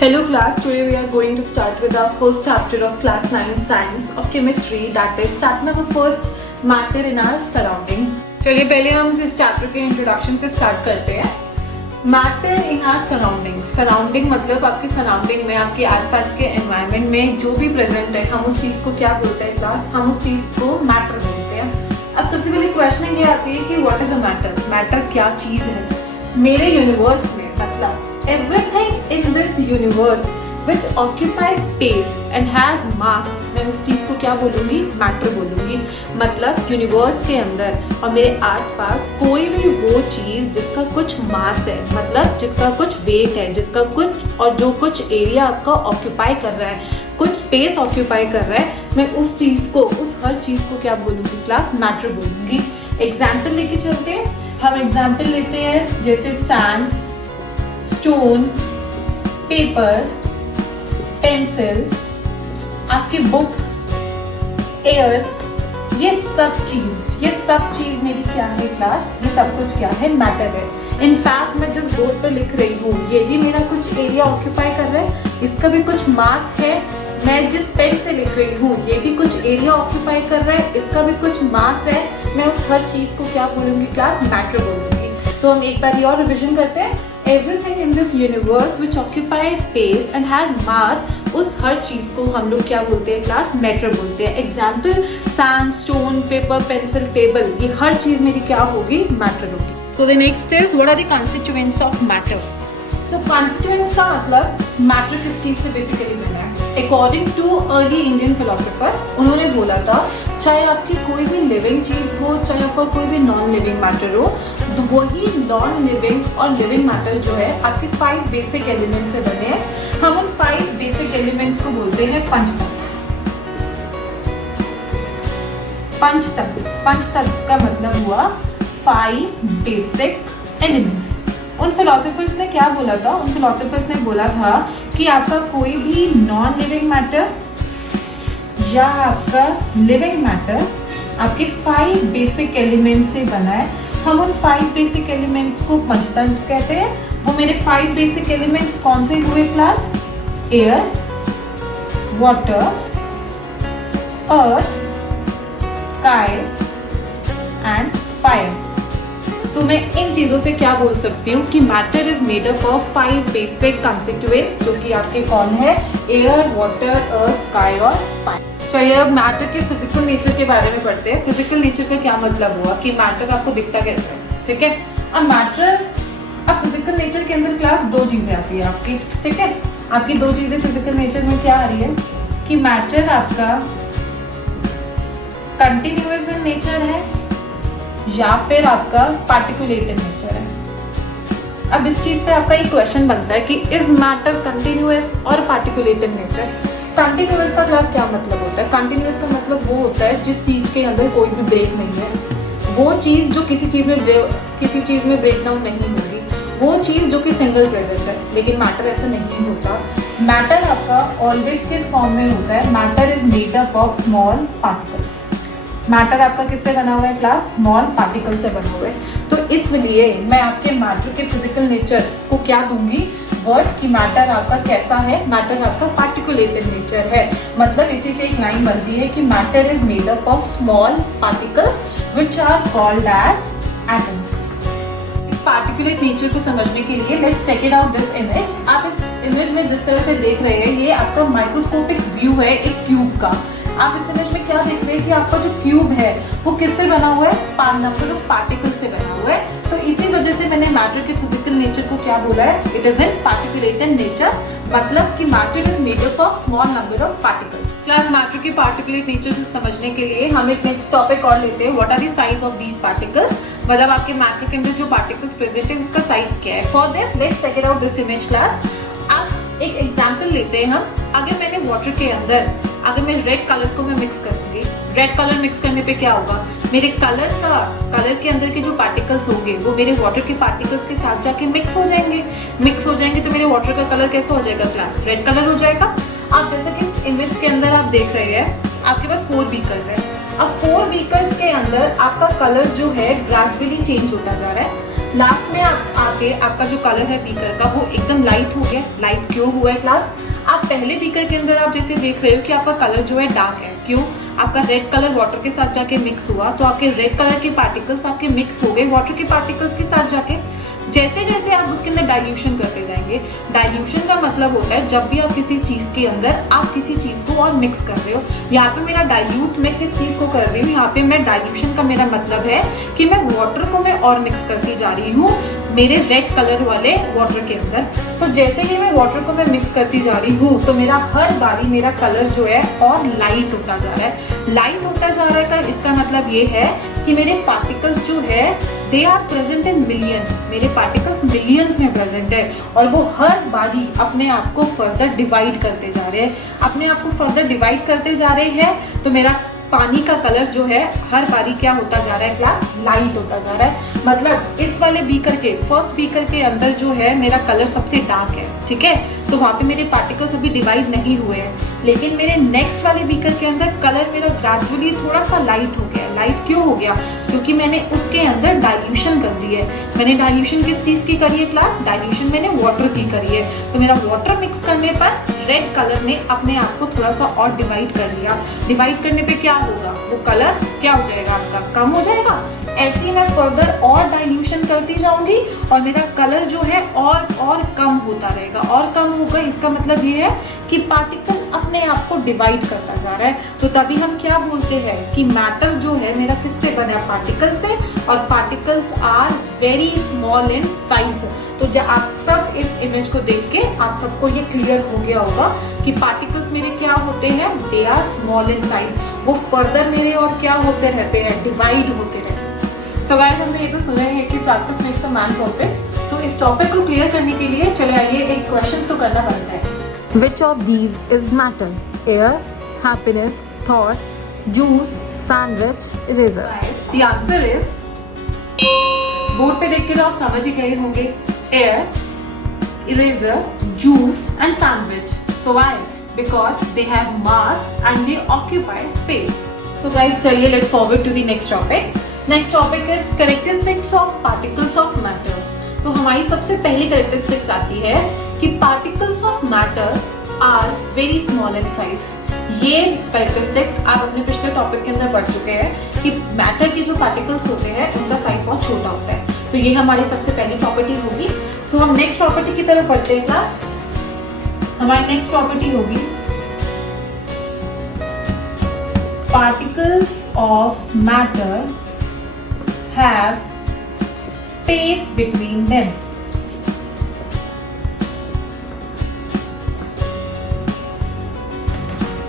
Hello class, today we are going to start with our first chapter of class 9 science of chemistry, that is chapter number first, matter in our surrounding. चलिए पहले हम इस chapter के introduction से start करते हैं. Matter in are surrounding. Surrounding मतलब आपके सराउंडिंग में, आपके आसपास के एनवायरनमेंट में जो भी प्रेजेंट है, हम उस चीज़ को क्या बोलते हैं क्लास? हम उस चीज़ को मैटर बोलते हैं. अब सबसे पहले क्वेश्चन ये आती है कि what is a matter? Matter क्या चीज़ है मेरे यूनिवर्स में? मतलब everything in this universe which occupies space and has mass, मैं उस चीज़ को क्या बोलूँगी? मैटर बोलूँगी. मतलब यूनिवर्स के अंदर और मेरे आसपास कोई भी वो चीज़ जिसका कुछ मास है, मतलब जिसका कुछ वेट है, जिसका कुछ और जो कुछ एरिया आपका ऑक्यूपाई कर रहा है, कुछ स्पेस ऑक्यूपाई कर रहा है, मैं उस चीज़ को, उस हर चीज़ को क्या बोलूँगी क्लास? मैटर बोलूँगी. एग्जाम्पल लेके चलते हैं. हम एग्जाम्पल लेते हैं जैसे सैंड, स्टोन, पेपर, पेंसिल, आपकी बुक, एयर, ये सब चीज मेरी क्या है क्लास? ये सब कुछ क्या है? मैटर है. इनफैक्ट मैं जिस बोर्ड पे लिख रही हूँ ये भी मेरा कुछ एरिया ऑक्यूपाई कर रहा है, इसका भी कुछ मास है. मैं जिस पेन से लिख रही हूँ ये भी कुछ एरिया ऑक्यूपाई कर रहा है, इसका भी कुछ मास है. मैं उस हर चीज को क्या बोलूँगी क्लास? मैटर बोलूँगी. तो हम एक बार ये और रिविजन करते हैं. Everything in this universe which occupies space and has mass, उस हर चीज को हम लोग क्या बोलते हैं क्लास? मैटर बोलते हैं. Example sand, stone, paper, pencil, table, ये हर चीज मेरी क्या होगी? मैटर होगी. So the next is what are the constituents of matter. So constituents का मतलब मैटर किस चीज से बेसिकली बना है? According to early Indian philosopher, उन्होंने बोला था चाहे आपकी कोई भी लिविंग चीज हो, चाहे आपका कोई भी नॉन लिविंग मैटर हो, तो वही नॉन लिविंग और लिविंग मैटर जो है आपके 5 बेसिक एलिमेंट्स से बने हैं. हम उन 5 बेसिक एलिमेंट्स को बोलते हैं पंचतत्व. पंचतत्व का मतलब हुआ 5 बेसिक एलिमेंट्स. उन फिलोसोफर्स ने क्या बोला था? उन फिलोसोफर्स ने बोला था कि आपका कोई भी नॉन लिविंग मैटर या आपका लिविंग मैटर आपके 5 बेसिक एलिमेंट्स से बना है. हम उन 5 बेसिक एलिमेंट्स को पंचतत्व कहते हैं. वो मेरे 5 बेसिक एलिमेंट्स कौन से हुए class? Air, water, earth, sky and fire. So मैं इन चीज़ों से क्या बोल सकती हूँ कि matter is made up of 5 basic constituents, जो कि आपके कौन है? एयर, वाटर, अर्थ, स्काई और फायर. चलिए अब मैटर के फिजिकल नेचर के बारे में पढ़ते हैं. फिजिकल नेचर का क्या मतलब हुआ कि मैटर आपको दिखता कैसे है? ठीक है. अब मैटर, अब फिजिकल नेचर के अंदर क्लास 2 चीजें आती है आपकी. ठीक है. आपकी 2 चीजें फिजिकल नेचर में क्या आ रही है कि मैटर आपका कंटिन्यूअस इन नेचर है या फिर आपका पार्टिकुलेट इन नेचर है. अब इस चीज पे आपका एक क्वेश्चन बनता है कि इज मैटर कंटिन्यूअस और पार्टिकुलेट इन नेचर? कंटिन्यूअस का क्लास क्या मतलब होता है? कंटिन्यूअस का मतलब वो होता है जिस चीज के अंदर कोई भी ब्रेक नहीं है, वो चीज जो किसी चीज में ब्रेक डाउन नहीं होगी, वो चीज जो कि सिंगल प्रेजेंट है. लेकिन मैटर ऐसा नहीं होता. मैटर आपका ऑलवेज किस फॉर्म में होता है? Matter is made up of small particles. Matter आपका किससे बना हुआ है क्लास? स्मॉल पार्टिकल से बना हुआ है. तो इसलिए मैं आपके मैटर के फिजिकल नेचर को क्या दूंगी? वर्ड कि मैटर आपका कैसा है? मैटर आपका पार्टिकुलेट इन नेचर है. मतलब इसी से एक लाइन बनती है कि matter is made up of small particles which are called as atoms. इस पार्टिकुलेट नेचर को समझने के लिए let's check it out this image. आप इस इमेज में जिस तरह से देख रहे हैं, ये आपका माइक्रोस्कोपिक व्यू है एक क्यूब का. आप इस इमेज में क्या देख रहे हैं कि आपका जो क्यूब है वो किससे बना हुआ है? नंबर ऑफ पार्टिकल से बना हुआ है. तो इसी वजह से मैंने मैटर के फिजिकल नेचर को क्या बोला है? It is in particulate in nature. मतलब कि matter is made up of small number of particle. Class matter के पार्टिकुलेट नेचर से समझने के लिए हम एक नेक्स्ट टॉपिक और लेते हैं. What are the size of these particles? मतलब आपके मैटर के अंदर जो पार्टिकल्स प्रेजेंट है उसका साइज क्या है? For this let's check it out this image class. आप एक एग्जाम्पल लेते हैं हम. अगर मैंने वाटर के अंदर अगर मैं रेड कलर को मैं मिक्स करूंगी, रेड कलर मिक्स करने पे क्या होगा? मेरे कलर के अंदर के जो पार्टिकल्स होंगे वो मेरे वाटर के पार्टिकल्स के साथ जाके मिक्स हो जाएंगे. तो मेरे वाटर का कलर कैसा हो जाएगा क्लास? रेड कलर हो जाएगा. आप जैसे कि इस इमेज के अंदर आप देख रहे हैं, आपके पास 4 बीकर्स है. अब 4 बीकर्स के अंदर आपका कलर जो है ग्रेजुअली चेंज होता जा रहा है. लास्ट में आप जाके आपका जो कलर है बीकर का वो एकदम लाइट हो गया। लाइट क्यों हुआ है क्लास? आप पहले बीकर के अंदर आप जैसे देख रहे हो कि आपका कलर जो है डार्क है। क्यों? आपका रेड कलर वाटर के साथ जाके मिक्स हुआ, तो आपके रेड कलर के पार्टिकल्स आपके मिक्स हो गए वाटर के पार्टिकल्स के साथ जाके। जैसे जैसे आप उसके अंदर डाइल्यूशन करते जाएंगे, डाइल्यूशन का मतलब होता है जब भी आप किसी चीज के अंदर आप किसी चीज को और मिक्स कर रहे हो। यहाँ पे मेरा डाइल्यूट मैं किस चीज को कर रही हूँ, यहाँ पे मैं डाइल्यूशन का मेरा मतलब है कि मैं वाटर को मैं और मिक्स करती जा रही हूँ मेरे रेड कलर वाले वाटर के अंदर। तो जैसे ही मैं वाटर को मैं मिक्स करती जा रही हूँ तो मेरा हर बारी मेरा कलर जो है और लाइट होता जा रहा है। लाइट होता जा रहा है, इसका मतलब ये है कि मेरे पार्टिकल्स जो है they are present in millions. मेरे पार्टिकल्स मिलियंस में प्रेजेंट है और वो हर बारी अपने आप को फर्दर डिवाइड करते जा रहे हैं, अपने आप को फर्दर डिवाइड करते जा रहे हैं। तो मेरा पानी का कलर जो है हर बारी क्या होता जा रहा है क्लास? लाइट होता जा रहा है। मतलब इस वाले बीकर के फर्स्ट बीकर के अंदर जो है मेरा कलर सबसे डार्क है, ठीक है, तो वहाँ पे मेरे पार्टिकल्स अभी डिवाइड नहीं हुए हैं। लेकिन मेरे नेक्स्ट वाले बीकर के अंदर कलर मेरा ग्रेजुअली थोड़ा सा लाइट हो गया। लाइट क्यों हो गया? क्योंकि मैंने उसके अंदर डाइल्यूशन कर दी है। मैंने डाइल्यूशन किस चीज की करी है क्लास? डाइल्यूशन मैंने वाटर की करी है। तो मेरा वाटर मिक्स करने पर रेड कलर ने अपने आप को थोड़ा सा और डिवाइड कर लिया। डिवाइड करने पे क्या होगा? वो कलर क्या हो जाएगा आपका? कम हो जाएगा। ऐसे ही मैं फर्दर और डाइल्यूशन करती जाऊंगी और मेरा कलर जो है और कम होता रहेगा और कम होगा। इसका मतलब ये है कि पार्टिकल अपने आप को डिवाइड करता जा रहा है। तो तभी हम क्या बोलते हैं कि मैटर जो है मेरा किससे बना है? पार्टिकल से, और particles are very small in size. तो जब आप सब इस इमेज को देख के आप सबको ये क्लियर हो गया होगा कि पार्टिकल्स मेरे क्या होते हैं? They are small in size. वो फर्दर मेरे और क्या होते रहते हैं? डिवाइड होते रहते हैं। सो गाइस, हमने ये तो सुना है कि practice makes a man perfect. तो इस टॉपिक को क्लियर करने के लिए चले आइए एक क्वेश्चन तो करना पड़ता है। Which of these is matter? Air, happiness, thought, juice, sandwich, eraser. The answer is, board पे देख के तो आप समझ ही गए होंगे, air, eraser, juice and sandwich. So why? Because they have mass and they occupy space. So guys, चलिए let's forward to the next topic. Next topic is characteristics of particles of matter. तो हमारी सबसे पहली characteristics आती है कि particles of matter are very small in size. ये characteristic आप अपने पिछले टॉपिक के अंदर पढ़ चुके हैं कि मैटर के जो पार्टिकल्स होते हैं उनका साइज बहुत छोटा होता है। तो ये हमारी सबसे पहली प्रॉपर्टी होगी। सो हम नेक्स्ट प्रॉपर्टी की तरफ बढ़ते हैं क्लास। हमारी नेक्स्ट प्रॉपर्टी होगी particles of matter have space between them.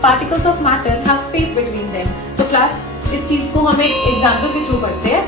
Particles of matter have space between them. तो क्लास इस चीज को हम एक एग्जाम्पल के थ्रू करते हैं।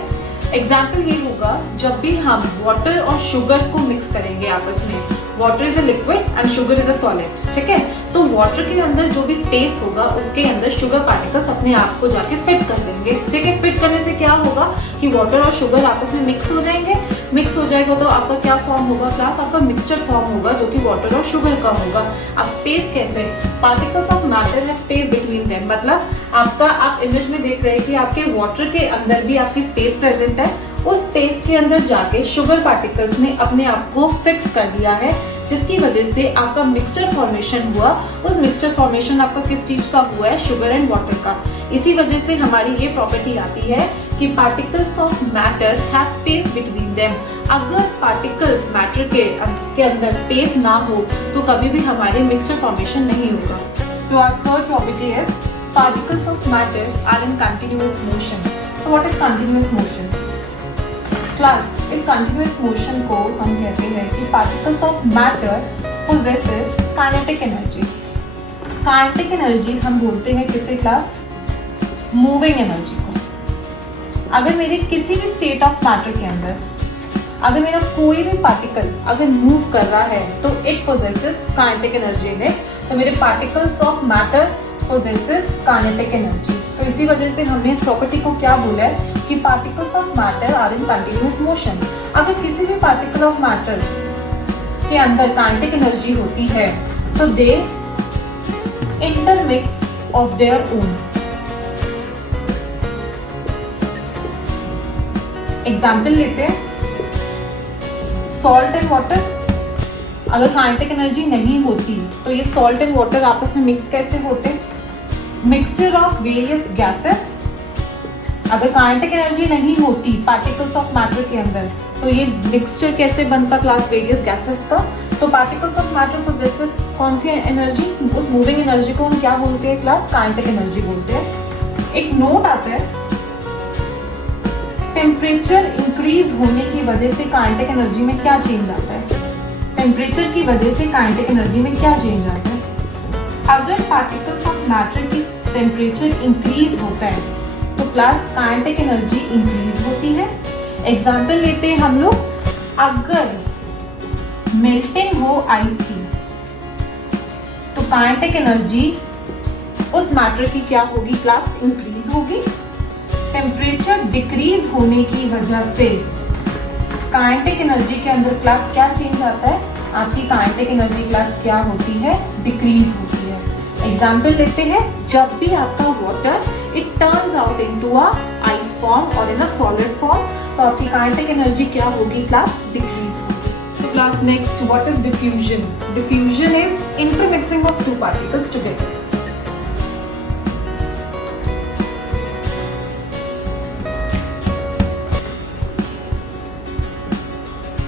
एग्जाम्पल ये होगा जब भी हम वाटर और शुगर को मिक्स करेंगे आपस में। Water is a liquid and sugar is a solid, ठीक है। तो वाटर के अंदर जो भी स्पेस होगा उसके अंदर शुगर पार्टिकल्स अपने आप को जाके फिट कर देंगे, ठीक है। फिट करने से क्या होगा कि वाटर और शुगर आपस में मिक्स हो जाएंगे। मिक्स हो जाएगा तो आपका क्या फॉर्म होगा क्लास? आपका मिक्सचर फॉर्म होगा जो कि वाटर और शुगर का होगा। अब स्पेस कैसे? Particles of matter have space between them. मतलब आपका आप इमेज में देख रहे हैं कि आपके वाटर के अंदर भी आपकी स्पेस प्रेजेंट है। उस स्पेस के अंदर जाके शुगर पार्टिकल्स ने अपने आप को फिक्स कर दिया है, जिसकी वजह से आपका मिक्सचर फॉर्मेशन हुआ। उस मिक्सचर फॉर्मेशन आपका किस चीज का हुआ है? शुगर एंड वाटर का। इसी वजह से हमारी ये प्रॉपर्टी आती है कि particles of matter have space between them. अगर पार्टिकल्स मैटर के अंदर स्पेस ना हो तो कभी भी हमारे मिक्सचर फॉर्मेशन नहीं होगा। So our third property is particles of matter are in continuous motion. So what is continuous motion? Class, इस कंटिन्यूअस मोशन को हम कहते हैं कि particles of matter possesses kinetic energy. Kinetic energy हम बोलते हैं किसे क्लास? मूविंग एनर्जी को। अगर मेरे किसी भी स्टेट ऑफ मैटर के अंदर अगर मेरा कोई भी पार्टिकल अगर मूव कर रहा है तो it possesses kinetic energy in it. तो मेरे particles of matter possesses kinetic energy. तो इसी वजह से हमने इस प्रॉपर्टी को क्या बोला है कि particles of matter are in continuous motion. अगर किसी भी पार्टिकल ऑफ मैटर के अंदर काइनेटिक एनर्जी होती है तो they intermix of their own. Example लेते हैं। सॉल्ट एंड वाटर, अगर काइनेटिक एनर्जी नहीं होती तो ये सॉल्ट एंड वाटर आपस में मिक्स कैसे होते? मिक्सचर ऑफ वेरियस गैसेस, अगर काइनेटिक एनर्जी नहीं होती पार्टिकल्स ऑफ मैटर के अंदर तो ये मिक्सचर कैसे बनता क्लास वेरियस गैसेस का? तो पार्टिकल्स ऑफ मैटर पोजेसेस कौन सी एनर्जी? उस मूविंग एनर्जी को हम क्या बोलते हैं क्लास? काइनेटिक एनर्जी बोलते हैं। एक नोट आता है, टेम्परेचर इंक्रीज होने की वजह से काइनेटिक एनर्जी में क्या चेंज आता है? टेम्परेचर की वजह से काइनेटिक एनर्जी में क्या चेंज आता है? अगर पार्टिकल्स ऑफ मैटर की टेम्परेचर इंक्रीज होता है तो क्लास काइनेटिक एनर्जी इंक्रीज होती है। एग्जाम्पल लेते हैं हम लोग, अगर मेल्टिंग हो आइस की तो काइनेटिक एनर्जी उस मैटर की क्या होगी क्लास? इंक्रीज होगी। टेम्परेचर डिक्रीज होने की वजह से काइनेटिक एनर्जी के अंदर क्लास क्या चेंज आता है? आपकी काइनेटिक एनर्जी क्लास क्या होती है? डिक्रीज होती है। एग्जाम्पल लेते हैं, जब भी आपका water it turns out into a ice form और इन अ सॉलिड फॉर्म तो आपकी काइनेटिक एनर्जी क्या होगी क्लास? डिक्रीज होगी। तो class next, what is diffusion? Diffusion is intermixing of two particles together.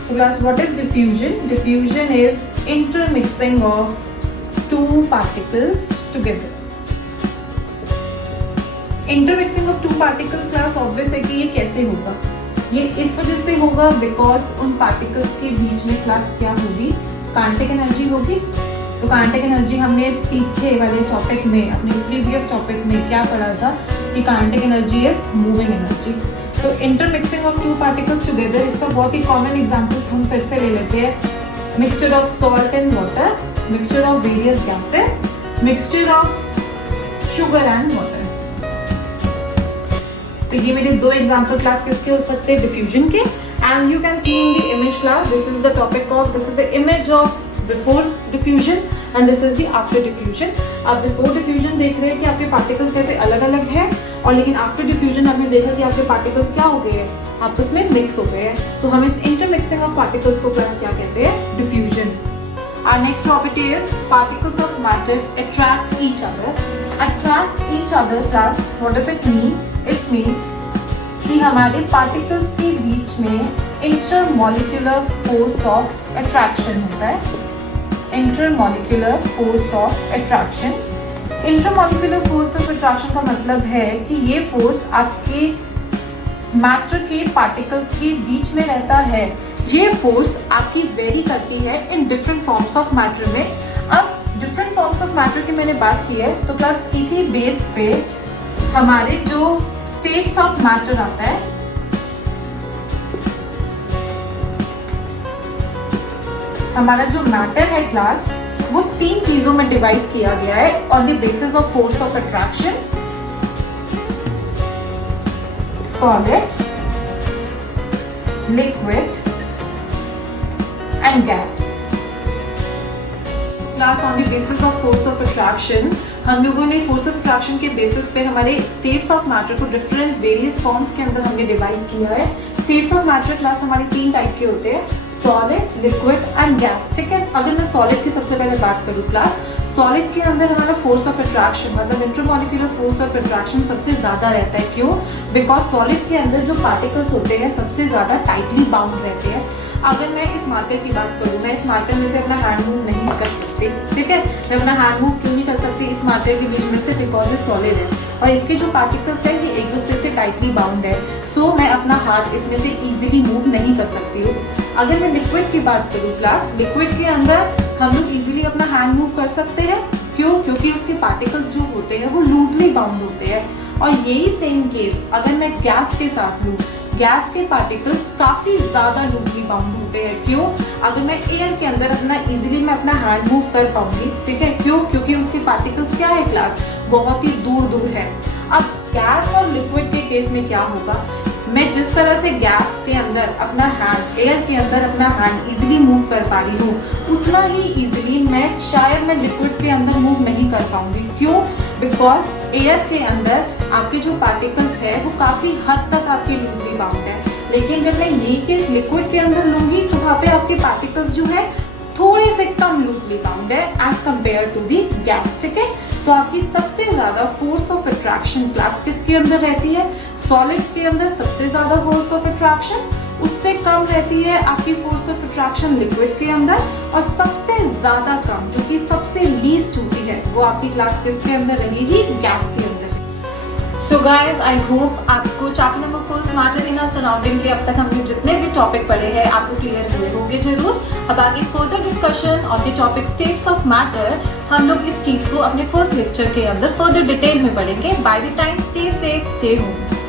So class, what is diffusion? Diffusion is intermixing of two particles together. Intermixing of two particles class obvious है कि ये कैसे होगा? ये इस वजह से होगा बिकॉज उन पार्टिकल्स के बीच में क्लास क्या होगी? काइनेटिक एनर्जी होगी। तो काइनेटिक एनर्जी हमने पीछे वाले टॉपिक में, अपने प्रीवियस टॉपिक में क्या पढ़ा था कि kinetic energy is moving energy. तो intermixing of two particles together, इसका बहुत ही कॉमन एग्जांपल हम फिर से ले लेते हैं। Mixture of salt and water, mixture of various gases, mixture of sugar and water. तो ये मेरे दो एग्जांपल क्लास किसके हो सकते हैं? डिफ्यूजन के। And you can see in the image class, this is the topic of, this is the image of before diffusion and this is the after diffusion. आप बिफोर डिफ्यूजन देख रहे हैं कि आपके पार्टिकल्स कैसे अलग अलग हैं, और लेकिन आफ्टर डिफ्यूजन हमने देखा कि आपके पार्टिकल्स क्या हो गए हैं? आपस में मिक्स हो गए हैं। तो हम इस इंटरमिक्सिंग ऑफ पार्टिकल्स को क्लास क्या कहते हैं? Diffusion. Our next property is particles of matter attract each other. Attract each other class, what does it mean? It means कि हमारे पार्टिकल्स के बीच में इंटरमॉलिक्यूलर फोर्स ऑफ अट्रैक्शन होता है। Intermolecular force of attraction, intermolecular force of attraction का मतलब है कि ये फोर्स आपके मैटर के पार्टिकल्स के बीच में रहता है। ये फोर्स आपकी वेरी करती है in different forms of matter में। अब डिफरेंट फॉर्म्स ऑफ मैटर की मैंने बात की है तो क्लास इसी बेस पे हमारे जो स्टेट्स ऑफ मैटर आता है, हमारा जो मैटर है क्लास वो तीन चीजों में डिवाइड किया गया है on the basis of force of attraction, solid, liquid and gas. Class on the basis of force of attraction हम लोगों ने फोर्स ऑफ अट्रैक्शन के बेसिस पे हमारे स्टेट्स ऑफ मैटर को डिफरेंट वेरियस फॉर्म्स के अंदर हमने डिवाइड किया है। स्टेट्स ऑफ मैटर क्लास हमारी तीन टाइप के होते हैं, सॉलिड, लिक्विड एंड गैस। ठीक है, अगर मैं सॉलिड की सबसे पहले बात करूँ क्लास, सॉलिड के अंदर हमारा फोर्स ऑफ अट्रैक्शन मतलब इंटरमॉलिक्यूलर फोर्स ऑफ अट्रैक्शन सबसे ज़्यादा रहता है। क्यों? बिकॉज सॉलिड के अंदर जो पार्टिकल्स होते हैं सबसे ज़्यादा टाइटली बाउंड रहते हैं। अगर मैं इस मार्कर की बात करूँ, मैं इस मार्कर में से अपना हैंड मूव नहीं कर सकती। ठीक है, मैं अपना हैंड मूव क्यों नहीं कर सकती इस मार्कर के बीच में से? बिकॉज ये सॉलिड है और इसके जो पार्टिकल्स हैं ये एक दूसरे से टाइटली बाउंड है। सो मैं अपना हाथ इसमें से इजीली मूव नहीं कर सकती हूँ। अगर मैं लिक्विड की बात करूँ क्लास, लिक्विड के अंदर हम लोग इजीली अपना हैंड मूव कर सकते हैं। क्यों? क्योंकि उसके पार्टिकल्स जो होते हैं वो लूजली बाउंड होते हैं। और यही सेम केस अगर मैं गैस के साथ लूँ, गैस के पार्टिकल्स काफ़ी ज़्यादा लूजली बाउंड होते हैं। क्यों? अगर मैं एयर के अंदर अपना इजीली मैं अपना हैंड मूव कर पाऊंगी। ठीक है, क्यों? क्योंकि उसके पार्टिकल्स क्या है क्लास, बहुत ही दूर दूर है। अब गैस और लिक्विड के केस में क्या होगा, मैं जिस तरह से गैस के अंदर अपना हैंड, एयर के अंदर अपना हैंड इजीली मूव कर पा रही हूँ, उतना ही इजीली मैं शायद मैं लिक्विड के अंदर मूव नहीं कर पाऊंगी। क्यों? बिकॉज एयर के अंदर आपके जो पार्टिकल्स है वो काफ़ी हद तक आपके लूजली बाउंड है। लेकिन जब मैं ये केस लिक्विड के अंदर लूंगी तो वहाँ पे आपके के पार्टिकल्स जो है थोड़े से कम लूजली बाउंड है as compared to the gas, ठीक है। तो आपकी सबसे ज्यादा फोर्स ऑफ अट्रैक्शन क्लास किसके अंदर रहती है? सॉलिड्स के अंदर सबसे ज्यादा फोर्स ऑफ अट्रैक्शन, उससे कम रहती है आपकी फोर्स ऑफ अट्रैक्शन लिक्विड के अंदर, और सबसे ज्यादा कम जो कि सबसे लीस्ट होती है वो आपकी क्लास किसके अंदर रहेगी? गैस के अंदर। सो गाइज, आई होप आपको chapter number 1 matter in our surrounding के अब तक हमने जितने भी टॉपिक पढ़े हैं आपको क्लियर हुए होंगे जरूर। अब आगे further discussion on the topic states of matter हम लोग इस चीज को अपने फर्स्ट लेक्चर के अंदर फर्दर डिटेल में पढ़ेंगे। By the time stay safe, stay home.